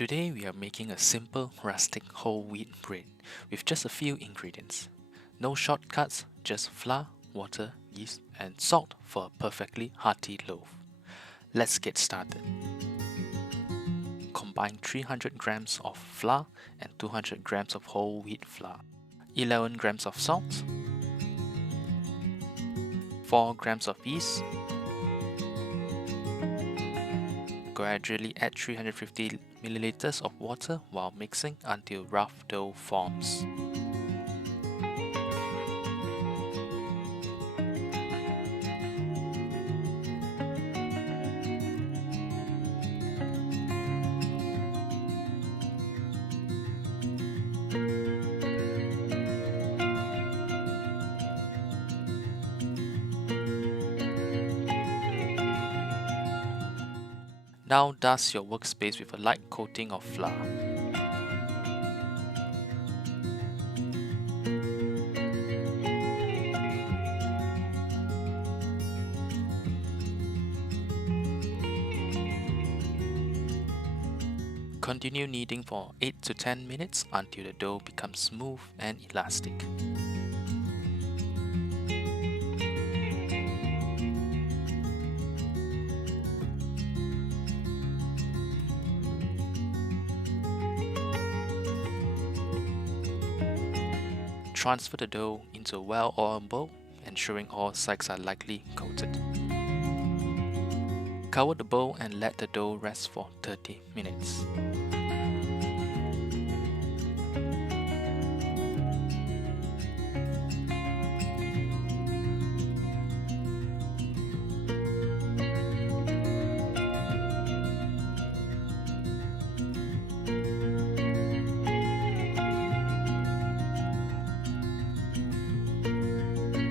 Today we are making a simple rustic whole wheat bread with just a few ingredients. No shortcuts, just flour, water, yeast and salt for a perfectly hearty loaf. Let's get started. Combine 300 grams of flour and 200 grams of whole wheat flour, 11 grams of salt, 4 grams of yeast. Gradually add 350 milliliters of water while mixing until rough dough forms. Now dust your workspace with a light coating of flour. Continue kneading for 8 to 10 minutes until the dough becomes smooth and elastic. Transfer the dough into a well-oiled bowl, ensuring all sides are lightly coated. Cover the bowl and let the dough rest for 30 minutes.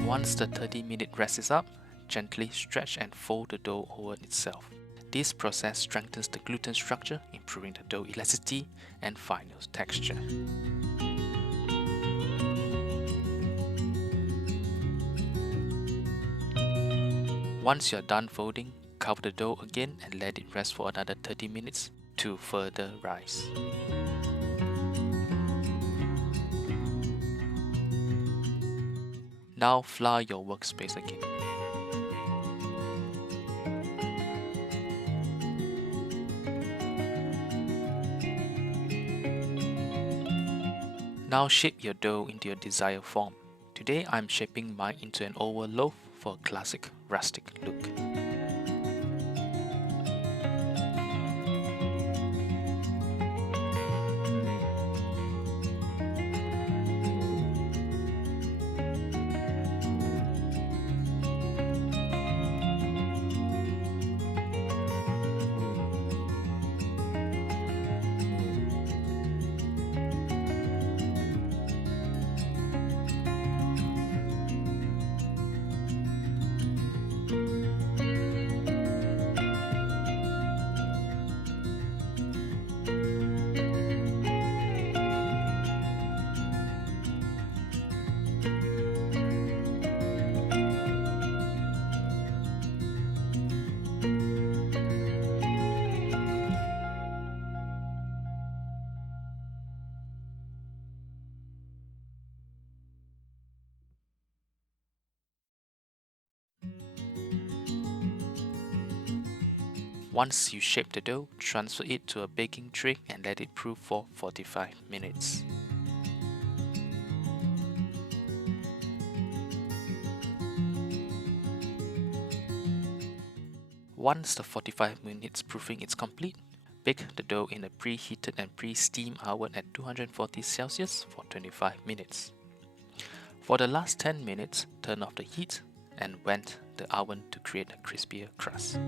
Once the 30-minute rest is up, gently stretch and fold the dough over itself. This process strengthens the gluten structure, improving the dough elasticity and final texture. Once you're done folding, cover the dough again and let it rest for another 30 minutes to further rise. Now flour your workspace again. Now shape your dough into your desired form. Today I'm shaping mine into an oval loaf for a classic rustic look. Once you shape the dough, transfer it to a baking tray and let it proof for 45 minutes. Once the 45 minutes proofing is complete, bake the dough in a preheated and pre-steamed oven at 240 Celsius for 25 minutes. For the last 10 minutes, turn off the heat and vent the oven to create a crispier crust.